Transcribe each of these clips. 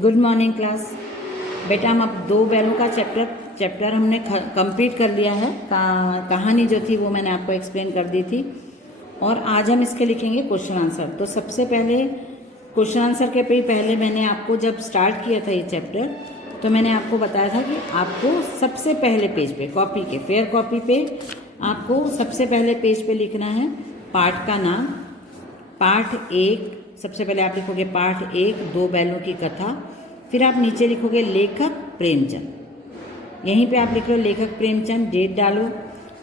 Good morning class. बेटा हम अब दो बैलों का चैप्टर हमने कंप्लीट कर लिया है। कहानी जो थी वो मैंने आपको एक्सप्लेन कर दी थी और आज हम इसके लिखेंगे क्वेश्चन आंसर। तो सबसे पहले क्वेश्चन आंसर के पहले मैंने आपको जब स्टार्ट किया था ये चैप्टर तो मैंने आपको बताया था कि आपको सबसे पहले पेज पे कॉपी के फेयर कॉपी पे आपको सबसे पहले पेज पे लिखना है पाठ का नाम। पाठ एक, सबसे पहले आप लिखोगे पाठ एक, दो बैलों की कथा। फिर आप नीचे लिखोगे लेखक प्रेमचंद। यहीं पे आप लिख लो लेखक प्रेमचंद, डेट डालो।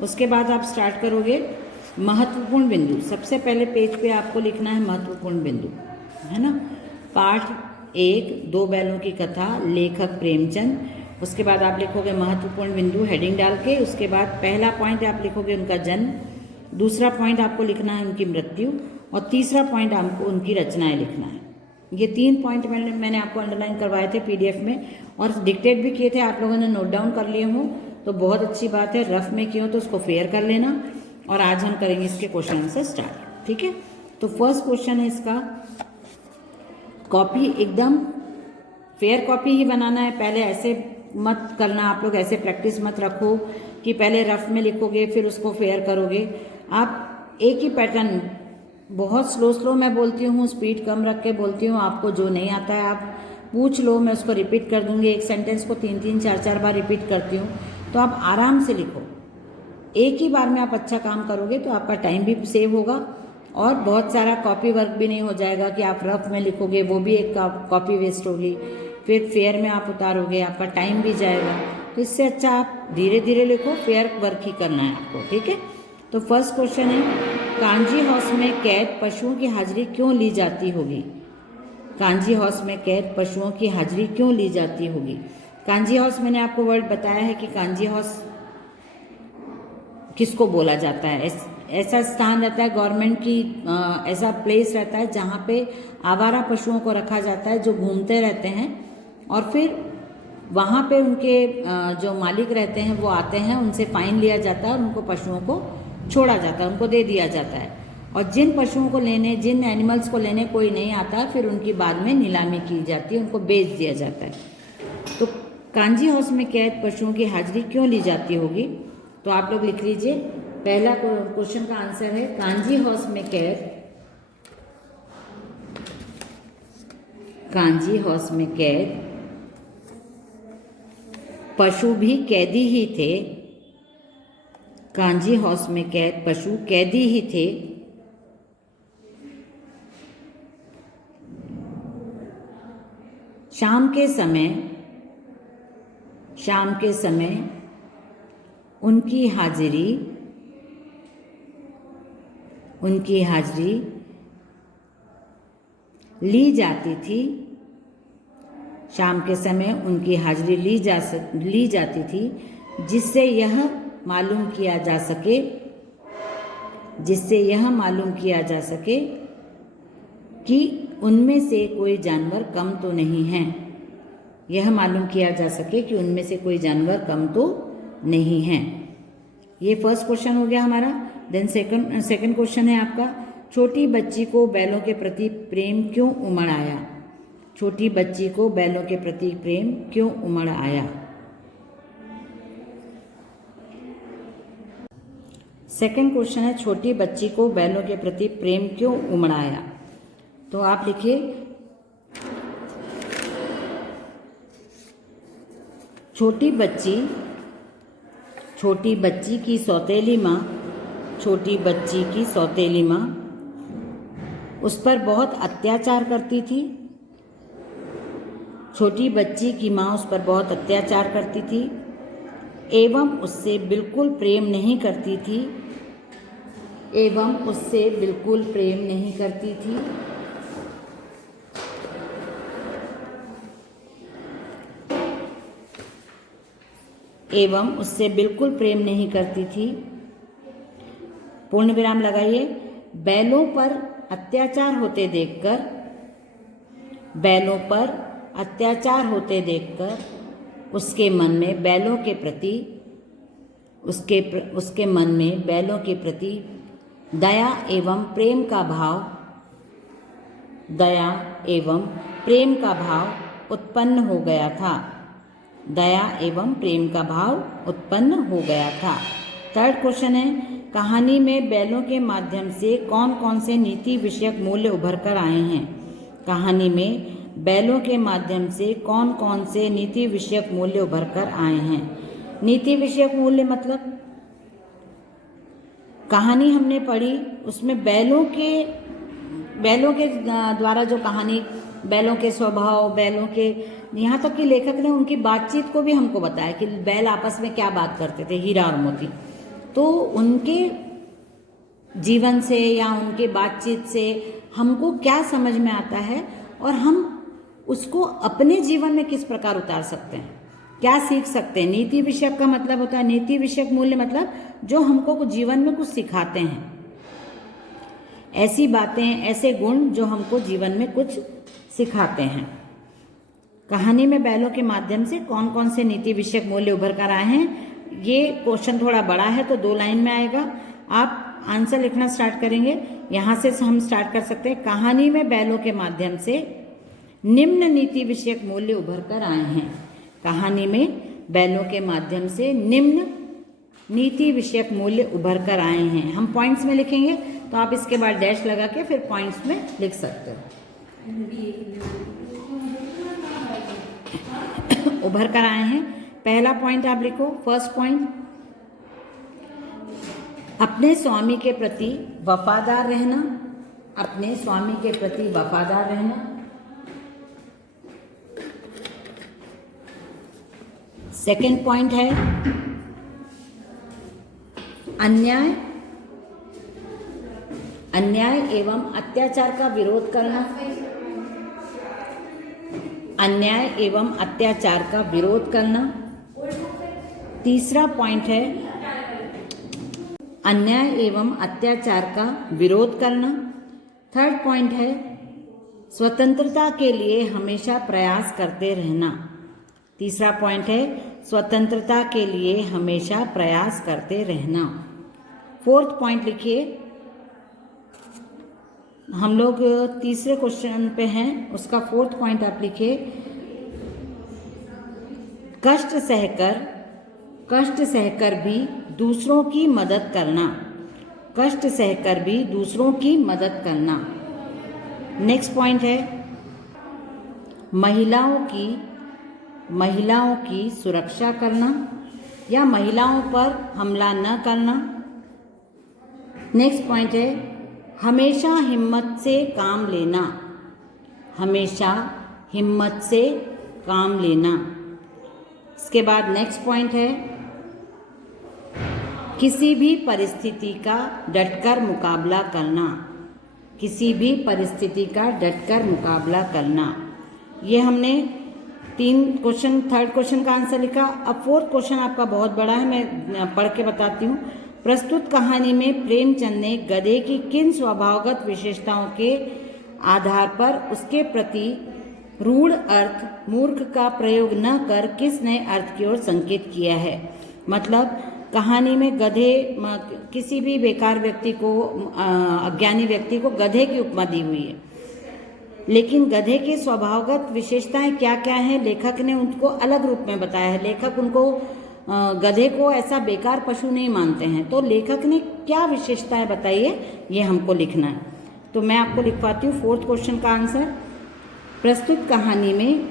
उसके बाद आप स्टार्ट करोगे महत्वपूर्ण बिंदु। सबसे पहले पेज पे आपको लिखना है महत्वपूर्ण बिंदु, है ना। पाठ एक, दो बैलों की कथा, लेखक प्रेमचंद। उसके बाद आप लिखोगे महत्वपूर्ण बिंदु हेडिंग डाल के। उसके बाद पहला पॉइंट आप लिखोगे उनका जन्म, दूसरा पॉइंट आपको लिखना है उनकी मृत्यु और तीसरा पॉइंट आपको उनकी रचनाएं लिखना है। ये 3 पॉइंट मैंने आपको अंडरलाइन करवाए थे पीडीएफ में और डिक्टेट भी किए थे। आप लोगों ने नोट डाउन कर लिए हो तो बहुत अच्छी बात है। रफ में किए हो तो उसको फेयर कर लेना। और आज हम करेंगे इसके क्वेश्चन आंसर स्टार्ट, ठीक है। तो फर्स्ट क्वेश्चन है इसका, कॉपी एकदम फेयर कॉपी ही बनाना है। पहले ऐसे मत करना, आप लोग ऐसे प्रैक्टिस मत रखो कि पहले रफ में लिखोगे फिर उसको फेयर करोगे। आप एक ही पैटर्न, बहुत स्लो मैं बोलती हूँ, स्पीड कम रख के बोलती हूँ। आपको जो नहीं आता है आप पूछ लो, मैं उसको रिपीट कर दूंगी। एक सेंटेंस को 3-3, 4-4 बार रिपीट करती हूँ तो आप आराम से लिखो। एक ही बार में आप अच्छा काम करोगे तो आपका टाइम भी सेव होगा और बहुत सारा कॉपी वर्क भी नहीं हो जाएगा कि आप रफ में लिखोगे, वो भी एक कॉपी वेस्ट होगी। फिर फेयर में आप उतारोगे, आपका टाइम भी जाएगा। तो इससे अच्छा आप धीरे धीरे लिखो, फेयर वर्क ही करना है आपको, ठीक है। तो फर्स्ट क्वेश्चन है, कांजी हाउस में कैद पशुओं की हाजिरी क्यों ली जाती होगी। कांजी हाउस में कैद पशुओं की हाजिरी क्यों ली जाती होगी। कांजी हाउस मैंने आपको वर्ड बताया है कि कांजी हाउस किसको बोला जाता है। ऐसा स्थान रहता है गवर्नमेंट की, ऐसा प्लेस रहता है जहाँ पे आवारा पशुओं को रखा जाता है जो घूमते रहते हैं और फिर वहाँ पे उनके जो मालिक रहते हैं वो आते हैं, उनसे फाइन लिया जाता है और उनको पशुओं को छोड़ा जाता है, उनको दे दिया जाता है। और जिन पशुओं को लेने, जिन एनिमल्स को लेने कोई नहीं आता फिर उनकी बाद में नीलामी की जाती है, उनको बेच दिया जाता है। तो कांजी हाउस में कैद पशुओं की हाजिरी क्यों ली जाती होगी। तो आप लोग लिख लीजिए, पहला क्वेश्चन का आंसर है कांजी हाउस में कैद, कांजी हाउस में कैद पशु भी कैदी ही थे। कांजी हाउस में कैद पशु कैदी ही थे। शाम के समय उनकी हाजिरी ली जाती थी। शाम के समय उनकी हाजिरी ली जाती थी जिससे यह मालूम किया जा सके कि उनमें से कोई जानवर कम तो नहीं है। यह मालूम किया जा सके कि उनमें से कोई जानवर कम तो नहीं है। ये फर्स्ट क्वेश्चन हो गया हमारा। देन सेकंड क्वेश्चन है आपका, छोटी बच्ची को बैलों के प्रति प्रेम क्यों उमड़ आया। छोटी बच्ची को बैलों के प्रति प्रेम क्यों उमड़ आया। सेकंड क्वेश्चन है, छोटी बच्ची को बैलों के प्रति प्रेम क्यों उमड़ आया। तो आप लिखिए, छोटी बच्ची की सौतेली माँ उस पर बहुत अत्याचार करती थी। छोटी बच्ची की माँ उस पर बहुत अत्याचार करती थी एवं उससे बिल्कुल प्रेम नहीं करती थी। एवं उससे बिल्कुल प्रेम नहीं करती थी। एवं उससे बिल्कुल प्रेम नहीं करती थी। पूर्ण विराम लगाइए। बैलों पर अत्याचार होते देखकर उसके मन में बैलों के प्रति दया एवं प्रेम का भाव उत्पन्न हो गया था। दया एवं प्रेम का भाव उत्पन्न हो गया था। थर्ड क्वेश्चन है, कहानी में बैलों के माध्यम से कौन कौन से नीति विषयक मूल्य उभर कर आए हैं। कहानी में बैलों के माध्यम से कौन कौन से नीति विषयक मूल्य उभर कर आए हैं। नीति विषयक मूल्य मतलब कहानी हमने पढ़ी, उसमें बैलों के द्वारा जो कहानी, बैलों के स्वभाव, बैलों के, यहाँ तक कि लेखक ने उनकी बातचीत को भी हमको बताया कि बैल आपस में क्या बात करते थे, हीरा और मोती। तो उनके जीवन से या उनके बातचीत से हमको क्या समझ में आता है और हम उसको अपने जीवन में किस प्रकार उतार सकते हैं, क्या सीख सकते हैं। नीति विषयक का मतलब होता है, नीति विषयक मूल्य मतलब जो हमको जीवन में कुछ सिखाते हैं, ऐसी बातें, ऐसे गुण जो हमको जीवन में कुछ सिखाते हैं। कहानी में बैलों के माध्यम से कौन कौन से नीति विषयक मूल्य उभर कर आए हैं। ये क्वेश्चन थोड़ा बड़ा है तो 2 लाइन में आएगा। आप आंसर लिखना स्टार्ट करेंगे, यहाँ से हम स्टार्ट कर सकते हैं। कहानी में बैलों के माध्यम से निम्न नीति विषयक मूल्य उभर कर आए हैं। कहानी में बैलों के माध्यम से निम्न नीति विषयक मूल्य उभर कर आए हैं। हम पॉइंट्स में लिखेंगे तो आप इसके बाद डैश लगा के फिर पॉइंट्स में लिख सकते हो। उभर कर आए हैं। पहला पॉइंट आप लिखो, फर्स्ट पॉइंट, अपने स्वामी के प्रति वफादार रहना। अपने स्वामी के प्रति वफादार रहना। सेकंड पॉइंट है अन्याय एवं अत्याचार का विरोध करना। अन्याय एवं अत्याचार का विरोध करना। तीसरा पॉइंट है अन्याय एवं अत्याचार का विरोध करना। थर्ड पॉइंट है स्वतंत्रता के लिए हमेशा प्रयास करते रहना। तीसरा पॉइंट है स्वतंत्रता के लिए हमेशा प्रयास करते रहना। फोर्थ पॉइंट लिखिए, हम लोग तीसरे क्वेश्चन पे हैं, उसका फोर्थ पॉइंट आप लिखिए, कष्ट सहकर भी दूसरों की मदद करना। कष्ट सहकर भी दूसरों की मदद करना। नेक्स्ट पॉइंट है महिलाओं की सुरक्षा करना या महिलाओं पर हमला न करना। नेक्स्ट पॉइंट है हमेशा हिम्मत से काम लेना। हमेशा हिम्मत से काम लेना। इसके बाद नेक्स्ट पॉइंट है किसी भी परिस्थिति का डटकर मुकाबला करना। किसी भी परिस्थिति का डटकर मुकाबला करना। ये हमने 3 क्वेश्चन, थर्ड क्वेश्चन का आंसर लिखा। अब फोर्थ क्वेश्चन आपका बहुत बड़ा है, मैं पढ़ के बताती हूँ। प्रस्तुत कहानी में प्रेमचंद ने गधे की किन स्वभावगत विशेषताओं के आधार पर उसके प्रति रूढ़ अर्थ मूर्ख का प्रयोग न कर किस नए अर्थ की ओर संकेत किया है। मतलब कहानी में गधे, किसी भी बेकार व्यक्ति को, अज्ञानी व्यक्ति को गधे की उपमा दी हुई है, लेकिन गधे की स्वभावगत विशेषताएं क्या क्या हैं लेखक ने उनको अलग रूप में बताया है। लेखक उनको गधे को ऐसा बेकार पशु नहीं मानते हैं, तो लेखक ने क्या विशेषताएं बताई है ये हमको लिखना है। तो मैं आपको लिखवाती हूँ फोर्थ क्वेश्चन का आंसर। प्रस्तुत कहानी में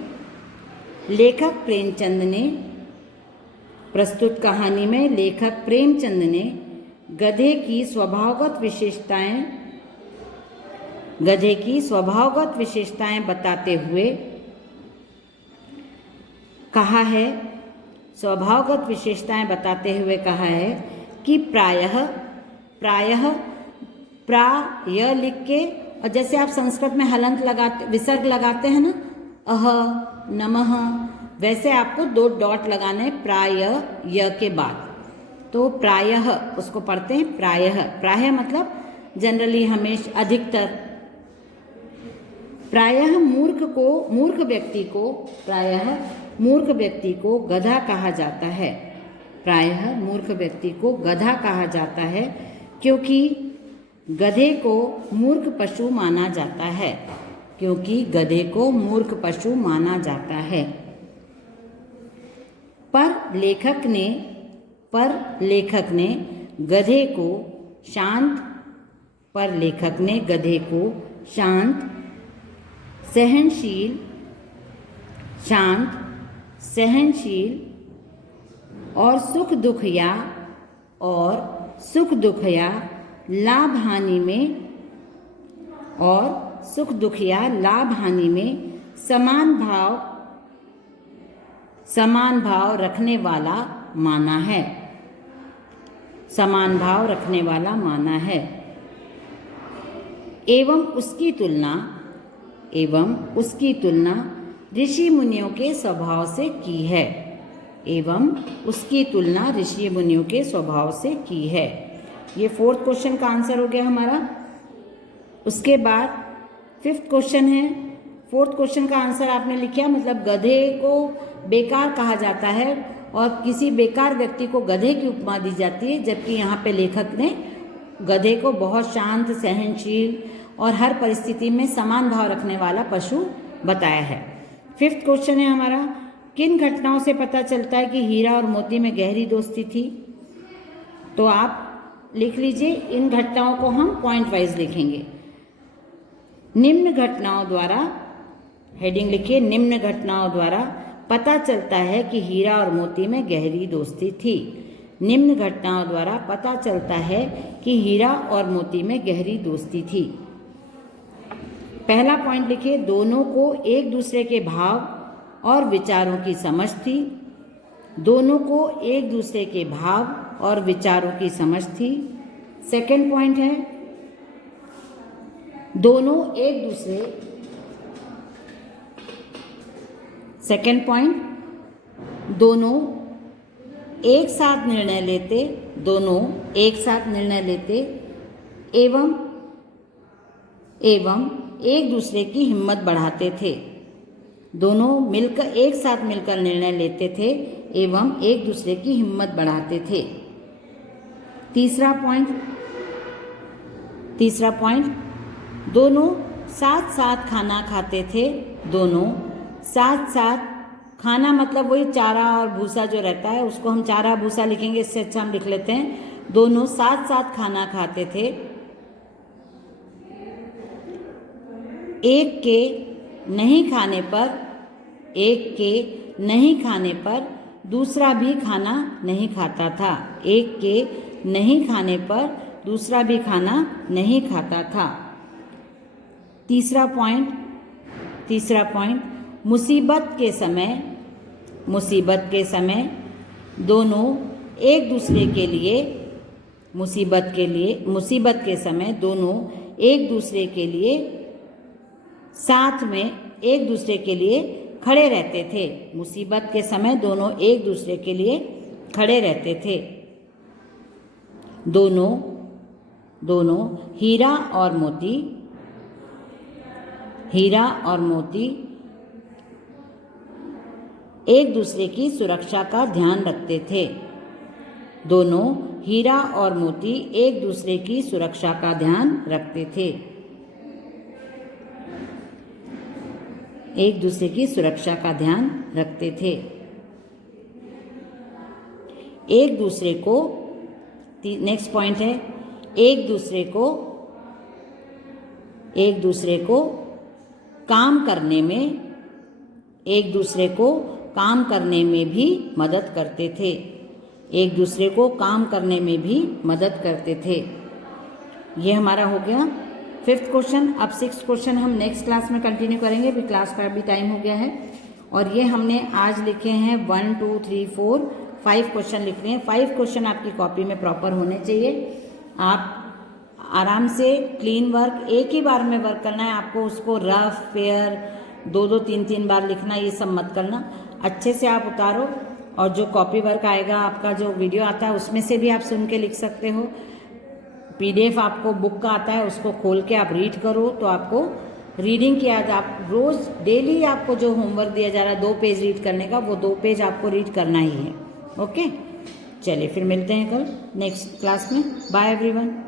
लेखक प्रेमचंद ने गधे की स्वभावगत विशेषताएं बताते हुए कहा है कि प्राय लिख के, और जैसे आप संस्कृत में हलंत लगाते, विसर्ग लगाते हैं ना, अह नमः, वैसे आपको 2 डॉट लगाने प्राय य के बाद। तो प्रायः उसको पढ़ते हैं प्रायः मतलब जनरली, हमेशा, अधिकतर। प्रायः मूर्ख व्यक्ति को गधा कहा जाता है। प्रायः मूर्ख व्यक्ति को गधा कहा जाता है क्योंकि गधे को मूर्ख पशु माना जाता है। क्योंकि गधे को मूर्ख पशु माना जाता है। पर लेखक ने गधे को शांत सहनशील और सुख दुख या लाभ हानि में समान भाव रखने वाला माना है। एवं उसकी तुलना ऋषि मुनियों के स्वभाव से की है। ये 4th क्वेश्चन का आंसर हो गया हमारा। उसके बाद 5th क्वेश्चन है। 4th क्वेश्चन का आंसर आपने लिखा, मतलब गधे को बेकार कहा जाता है और किसी बेकार व्यक्ति को गधे की उपमा दी जाती है, जबकि यहाँ पे लेखक ने गधे को बहुत शांत, सहनशील और हर परिस्थिति में समान भाव रखने वाला पशु बताया है। 5th क्वेश्चन है हमारा, किन घटनाओं से पता चलता है कि हीरा और मोती में गहरी दोस्ती थी? तो आप लिख लीजिए, इन घटनाओं को हम पॉइंट वाइज लिखेंगे। निम्न घटनाओं द्वारा, हेडिंग लिखिए, निम्न घटनाओं द्वारा पता चलता है कि हीरा और मोती में गहरी दोस्ती थी। निम्न घटनाओं द्वारा पता चलता है कि हीरा और मोती में गहरी दोस्ती थी। पहला पॉइंट लिखिए, दोनों को एक दूसरे के भाव और विचारों की समझ थी। सेकंड पॉइंट है, दोनों एक साथ निर्णय लेते एवं एक दूसरे की हिम्मत बढ़ाते थे। दोनों एक साथ मिलकर निर्णय लेते थे एवं एक दूसरे की हिम्मत बढ़ाते थे। तीसरा पॉइंट, दोनों साथ साथ खाना खाते थे। खाना मतलब वही चारा और भूसा जो रहता है, उसको हम चारा भूसा लिखेंगे, इससे अच्छा हम लिख लेते हैं, दोनों साथ साथ खाना खाते थे। एक के नहीं खाने पर दूसरा भी खाना नहीं खाता था। तीसरा पॉइंट, मुसीबत के समय दोनों एक दूसरे के लिए साथ में एक दूसरे के लिए खड़े रहते थे। मुसीबत के समय दोनों एक दूसरे के लिए खड़े रहते थे। दोनों हीरा और मोती एक दूसरे की सुरक्षा का ध्यान रखते थे। एक दूसरे को, नेक्स्ट पॉइंट है, एक दूसरे को काम करने में भी मदद करते थे। ये हमारा हो गया 5th क्वेश्चन। अब 6th क्वेश्चन हम नेक्स्ट क्लास में कंटिन्यू करेंगे, अभी क्लास का भी टाइम हो गया है। और ये हमने आज लिखे हैं 1 2 3 4 5 क्वेश्चन लिख रहे हैं। 5 क्वेश्चन आपकी कॉपी में प्रॉपर होने चाहिए। आप आराम से क्लीन वर्क एक ही बार में वर्क करना है आपको, उसको रफ फेयर 2 3 बार लिखना, ये सब मत करना। अच्छे से आप उतारो, और जो कॉपी वर्क आएगा, आपका जो वीडियो आता है उसमें से भी आप सुन के लिख सकते हो। PDF आपको बुक का आता है, उसको खोल के आप रीड करो, तो आपको रीडिंग की आदत, आप रोज़ डेली आपको जो होमवर्क दिया जा रहा है 2 पेज रीड करने का, वो 2 पेज आपको रीड करना ही है। ओके, चलिए फिर मिलते हैं कल नेक्स्ट क्लास में। Bye everyone.